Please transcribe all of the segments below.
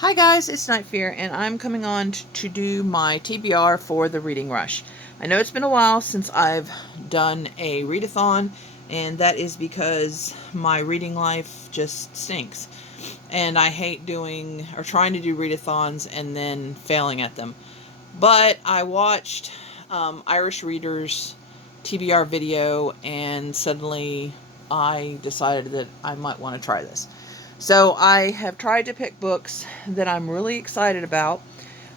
Hi guys, it's Night Fear, and I'm coming on to do my TBR for the Reading Rush. I know it's been a while since I've done a readathon, and that is because my reading life just stinks. And I hate doing or trying to do readathons and then failing at them. But I watched Irish Readers TBR video, and suddenly I decided that I might want to try this. So I have tried to pick books that I'm really excited about,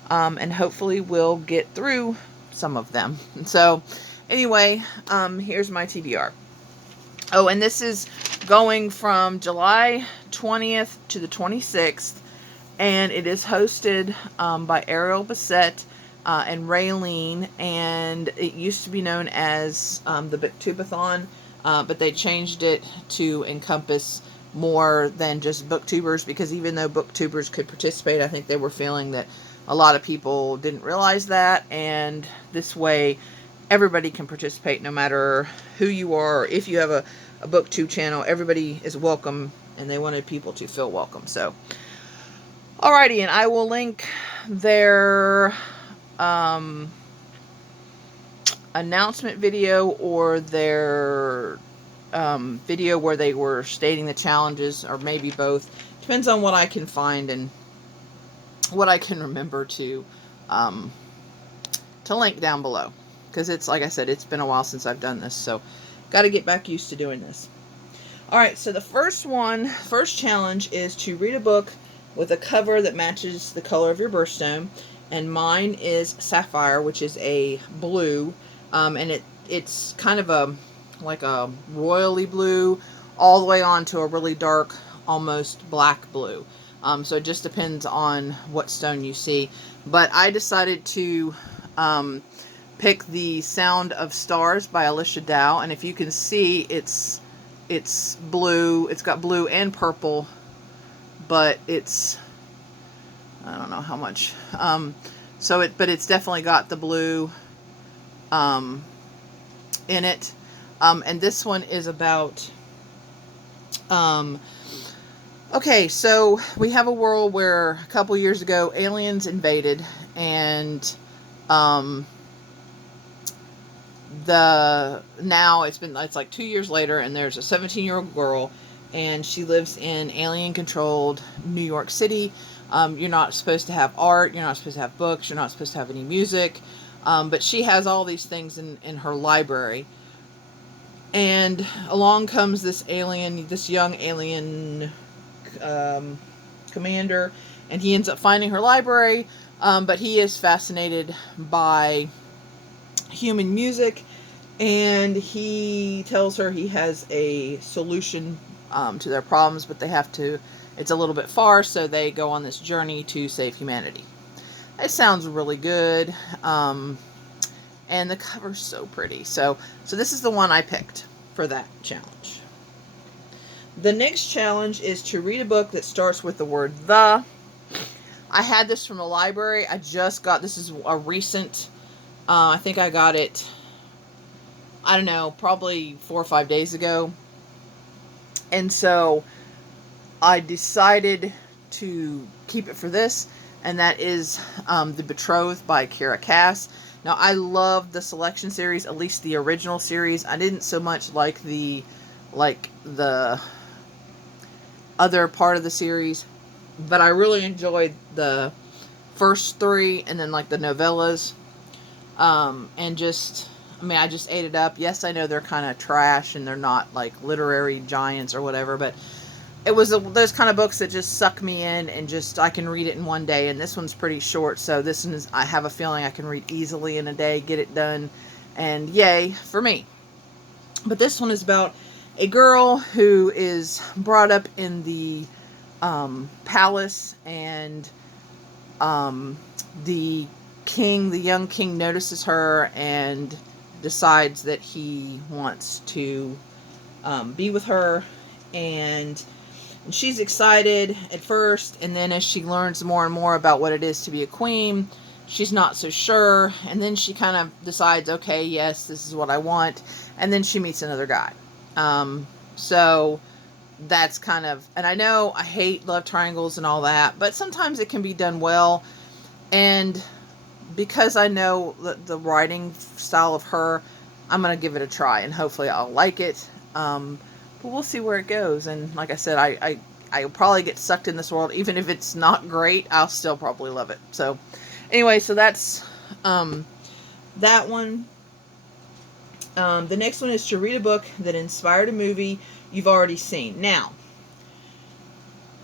and hopefully will get through some of them. So anyway, here's my TBR. Oh, and this is going from July 20th to the 26th, and it is hosted by Ariel Bassett and Raeleen, and it used to be known as the Booktubeathon, but they changed it to encompass more than just booktubers, because even though booktubers could participate, I think they were feeling that a lot of people didn't realize that, and this way everybody can participate no matter who you are, or if you have a booktube channel. Everybody is welcome, and they wanted people to feel welcome. So alrighty, and I will link their announcement video or their video where they were stating the challenges, or maybe both. Depends on what I can find and what I can remember to link down below. Because it's, like I said, it's been a while since I've done this, so got to get back used to doing this. Alright, so the first challenge is to read a book with a cover that matches the color of your birthstone. And mine is Sapphire, which is a blue, and it's kind of like a royally blue all the way on to a really dark, almost black blue. So it just depends on what stone you see. But I decided to pick The Sound of Stars by Alicia Dow, and if you can see, it's blue. It's got blue and purple, but it's, I don't know how much. But it's definitely got the blue in it. And this one is about, okay, so we have a world where a couple years ago aliens invaded, and now it's like 2 years later, and there's a 17-year-old girl, and she lives in alien-controlled New York City. You're not supposed to have art, you're not supposed to have books, you're not supposed to have any music, but she has all these things in her library. And along comes this young alien commander, and he ends up finding her library, but he is fascinated by human music, and he tells her he has a solution to their problems, but it's a little bit far, so they go on this journey to save humanity. It sounds really good, and the cover's so pretty. So this is the one I picked for that challenge. The next challenge is to read a book that starts with the word the. I had this from the library. This is a recent, I think I got it, I don't know, probably 4 or 5 days ago. And so I decided to keep it for this, and that is The Betrothed by Kira Cass. Now, I love the Selection series, at least the original series. I didn't so much like the other part of the series, but I really enjoyed the first 3, and then like the novellas, and just, I just ate it up. Yes, I know they're kind of trash, and they're not like literary giants or whatever, but it was those kind of books that just suck me in, and just, I can read it in one day. And this one's pretty short, so this one I have a feeling I can read easily in a day, get it done, and yay for me. But this one is about a girl who is brought up in the palace, and the young king notices her and decides that he wants to be with her, and she's excited at first, and then as she learns more and more about what it is to be a queen, she's not so sure, and then she kind of decides, okay, yes, this is what I want, and then she meets another guy. So that's kind of, and I know I hate love triangles and all that, but sometimes it can be done well. And because I know the writing style of her, I'm going to give it a try, and hopefully I'll like it. But we'll see where it goes. And like I said, I'll probably get sucked in this world. Even if it's not great, I'll still probably love it. So anyway, so that's that one. The next one is to read a book that inspired a movie you've already seen. Now,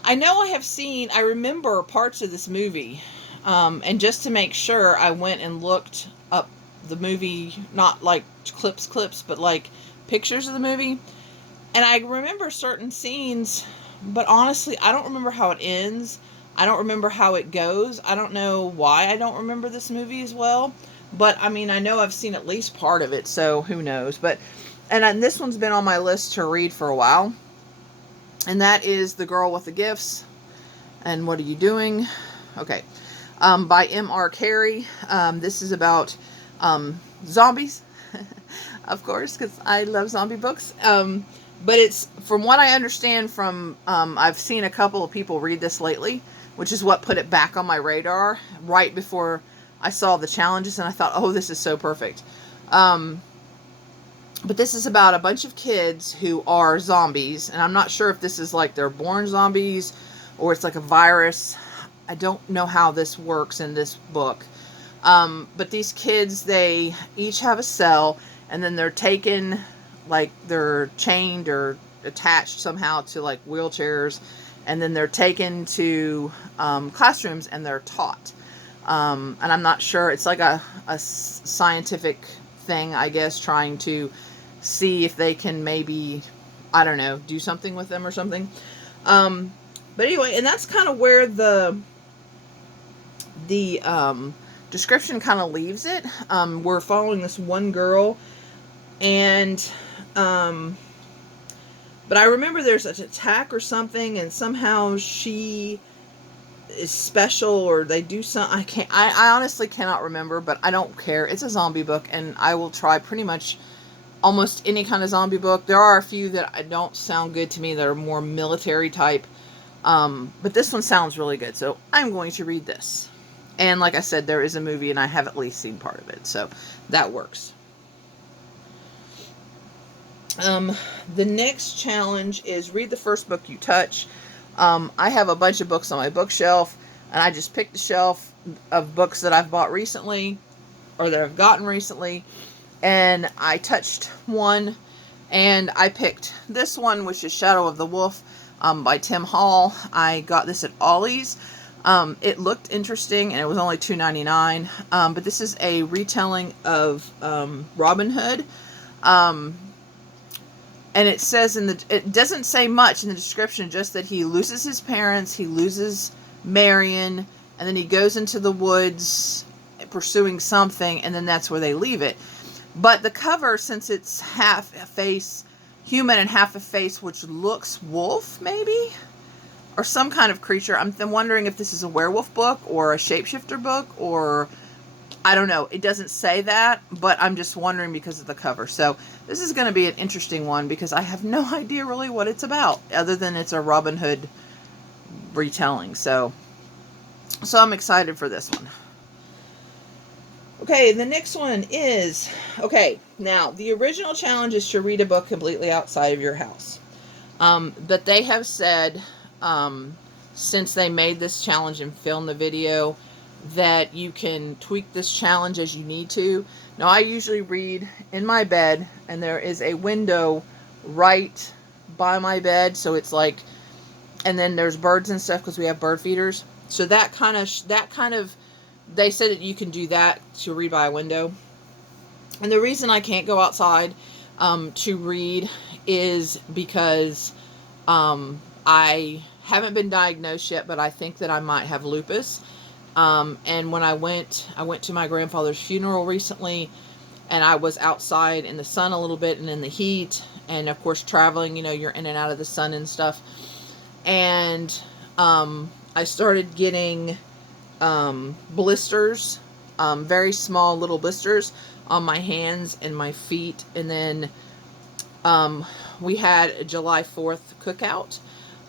I know I remember parts of this movie, and just to make sure, I went and looked up the movie, not like clips, but like pictures of the movie. And I remember certain scenes, but honestly, I don't remember how it ends. I don't remember how it goes. I don't know why I don't remember this movie as well. But, I mean, I know I've seen at least part of it, so who knows. And this one's been on my list to read for a while. And that is The Girl with the Gifts. And What Are You Doing? Okay. By M.R. Carey. This is about zombies, of course, because I love zombie books. But it's, from what I understand from, I've seen a couple of people read this lately, which is what put it back on my radar right before I saw the challenges, and I thought, oh, this is so perfect. But this is about a bunch of kids who are zombies, and I'm not sure if this is like they're born zombies or it's like a virus. I don't know how this works in this book. But these kids, they each have a cell, and then they're taken, like they're chained or attached somehow to like wheelchairs, and then they're taken to classrooms and they're taught. And I'm not sure, it's like a scientific thing, I guess, trying to see if they can maybe, I don't know, do something with them or something. But anyway, and that's kind of where the description kind of leaves it. We're following this one girl, and but I remember there's an attack or something, and somehow she is special, or they do something. I honestly cannot remember, but I don't care. It's a zombie book, and I will try pretty much almost any kind of zombie book. There are a few that don't sound good to me that are more military type, but this one sounds really good, so I'm going to read this. And like I said, there is a movie, and I have at least seen part of it, so that works. The next challenge is read the first book you touch. I have a bunch of books on my bookshelf, and I just picked a shelf of books that I've bought recently, or that I've gotten recently, and I touched one, and I picked this one, which is Shadow of the Wolf, by Tim Hall. I got this at Ollie's. It looked interesting, and it was only $2.99, but this is a retelling of Robin Hood. And it says it doesn't say much in the description, just that he loses his parents, he loses Marion, and then he goes into the woods pursuing something, and then that's where they leave it. But the cover, since it's half a face human and half a face which looks wolf, maybe, or some kind of creature, I'm wondering if this is a werewolf book or a shapeshifter book, or I don't know. It doesn't say that, but I'm just wondering because of the cover. So this is going to be an interesting one, because I have no idea really what it's about, other than it's a Robin Hood retelling. So I'm excited for this one. Okay, the next one is, okay, now the original challenge is to read a book completely outside of your house. But they have said, since they made this challenge and filmed the video, that you can tweak this challenge as you need to. Now, I usually read in my bed, and there is a window right by my bed, so it's like, and then there's birds and stuff because we have bird feeders. So that kind of, they said that you can do that to read by a window. And the reason I can't go outside to read is because I haven't been diagnosed yet, but I think that I might have lupus. And when I went to my grandfather's funeral recently, and I was outside in the sun a little bit and in the heat, and of course traveling, you're in and out of the sun and stuff. And I started getting blisters, very small little blisters on my hands and my feet, and then We had a July 4th cookout.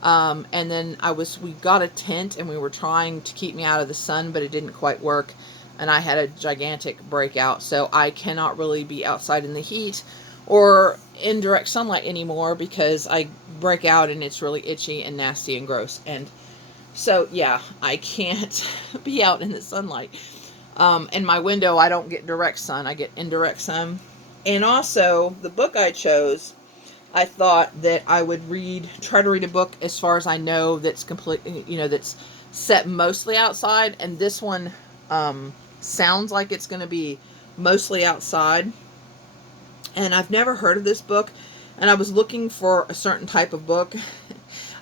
And then we got a tent and we were trying to keep me out of the sun, but it didn't quite work. And I had a gigantic breakout. So I cannot really be outside in the heat or in direct sunlight anymore because I break out and it's really itchy and nasty and gross. And so, yeah, I can't be out in the sunlight. In my window, I don't get direct sun. I get indirect sun. And also, the book I chose, I thought that I would try to read a book as far as I know that's that's set mostly outside. And this one sounds like it's going to be mostly outside. And I've never heard of this book. And I was looking for a certain type of book.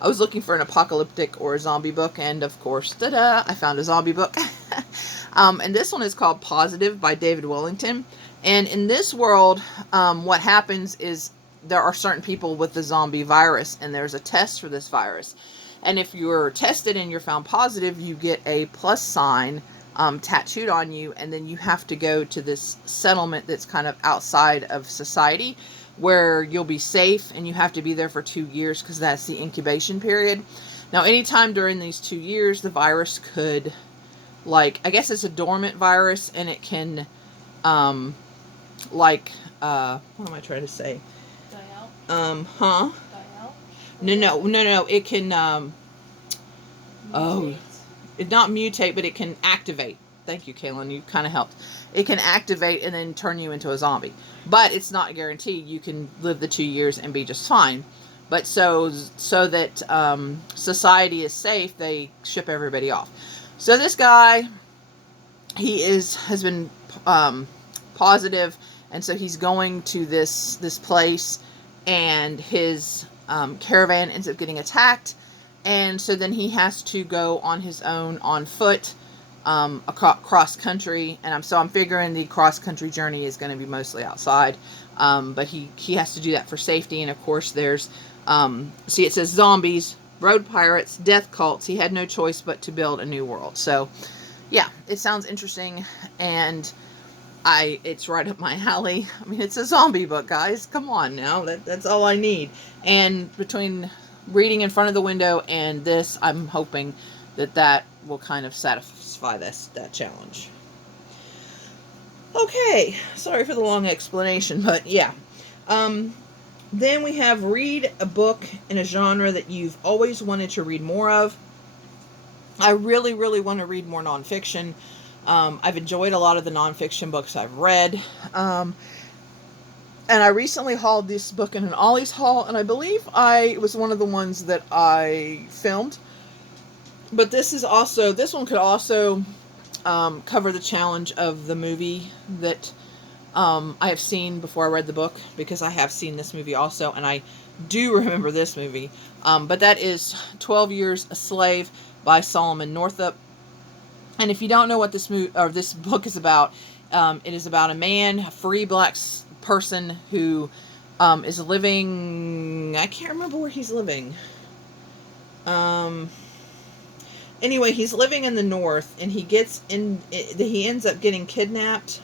I was looking for an apocalyptic or a zombie book. And of course, ta-da, I found a zombie book. And this one is called Positive by David Wellington. And in this world, what happens is there are certain people with the zombie virus, and there's a test for this virus. And if you're tested and you're found positive, you get a plus sign tattooed on you, and then you have to go to this settlement that's kind of outside of society where you'll be safe, and you have to be there for 2 years because that's the incubation period. Now, anytime during these 2 years, the virus could, I guess it's a dormant virus, and it can, what am I trying to say? Die out? Huh? Die out? No. It can, Mutate. it not mutate, but it can activate. Thank you, Kaylin. You kind of helped. It can activate and then turn you into a zombie. But it's not guaranteed. You can live the 2 years and be just fine. But so that society is safe, they ship everybody off. So this guy, he has been positive, and so he's going to this place, and his caravan ends up getting attacked, and so then he has to go on his own on foot across country, and I'm figuring the cross country journey is going to be mostly outside, but he has to do that for safety. And of course there's see, it says zombies, road pirates, death cults. He had no choice but to build a new world. So yeah, it sounds interesting, and it's right up my alley. I mean, it's a zombie book, guys. Come on now. That's all I need. And between reading in front of the window and this, I'm hoping that will kind of satisfy that challenge. Okay, sorry for the long explanation, but yeah. Then we have read a book in a genre that you've always wanted to read more of. I really, really want to read more nonfiction. I've enjoyed a lot of the nonfiction books I've read. And I recently hauled this book in an Ollie's haul, and I believe it was one of the ones that I filmed. But this one could also cover the challenge of the movie that I have seen before I read the book, because I have seen this movie also, and I do remember this movie. But that is 12 Years a Slave by Solomon Northup. And if you don't know what this book is about, it is about a free black person who is living. I can't remember where he's living. Anyway, he's living in the North, and he ends up getting kidnapped.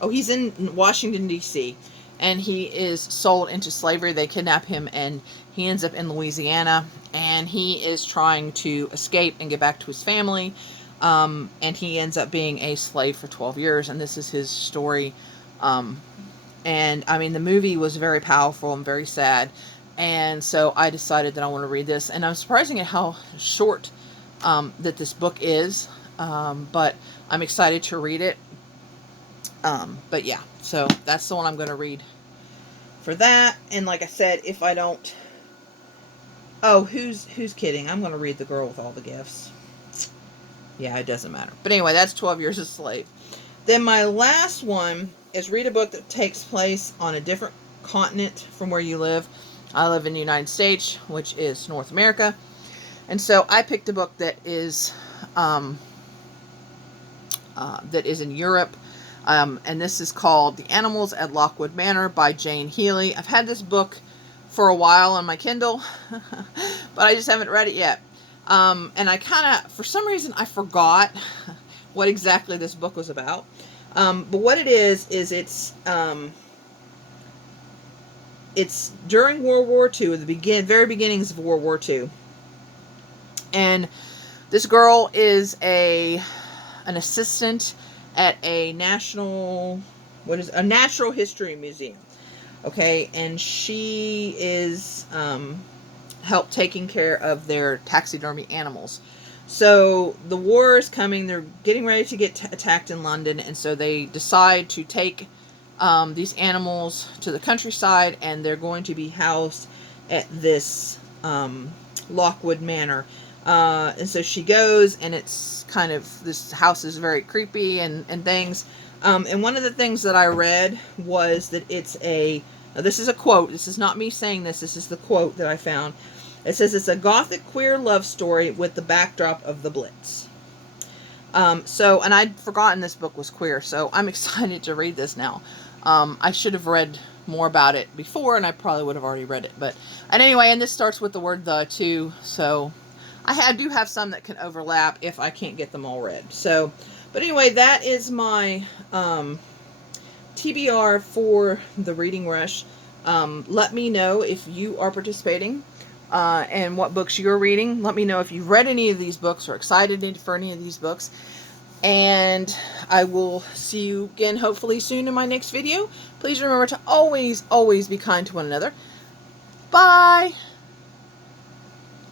Oh, he's in Washington, D.C., and he is sold into slavery. They kidnap him, and he ends up in Louisiana, and he is trying to escape and get back to his family, and he ends up being a slave for 12 years, and this is his story. And, I mean, the movie was very powerful and very sad, and so I decided that I want to read this, and I'm surprised at how short that this book is, but I'm excited to read it. But yeah, so that's the one I'm going to read for that. And like I said, if I don't, who's kidding? I'm going to read The Girl with All the Gifts. Yeah, it doesn't matter. But anyway, that's 12 Years a Slave. Then my last one is read a book that takes place on a different continent from where you live. I live in the United States, which is North America. And so I picked a book that is in Europe. And this is called The Animals at Lockwood Manor by Jane Healy. I've had this book for a while on my Kindle, but I just haven't read it yet. And I for some reason, I forgot what exactly this book was about. But what it is it's during World War II, the very beginnings of World War II. And this girl is an assistant at a natural history museum. Okay, and she is help taking care of their taxidermy animals. So the war is coming. They're getting ready to get attacked in London, and so they decide to take these animals to the countryside, and they're going to be housed at this Lockwood Manor. And so she goes, and it's kind of, this house is very creepy and things. And one of the things that I read was that it's now this is a quote. This is not me saying this. This is the quote that I found. It says it's a gothic queer love story with the backdrop of the Blitz. And I'd forgotten this book was queer, so I'm excited to read this now. I should have read more about it before, and I probably would have already read it. And anyway, and this starts with the word "the" too, so I do have some that can overlap if I can't get them all read. So, but anyway, that is my TBR for the Reading Rush. Let me know if you are participating and what books you're reading. Let me know if you've read any of these books or excited for any of these books. And I will see you again hopefully soon in my next video. Please remember to always, always be kind to one another. Bye!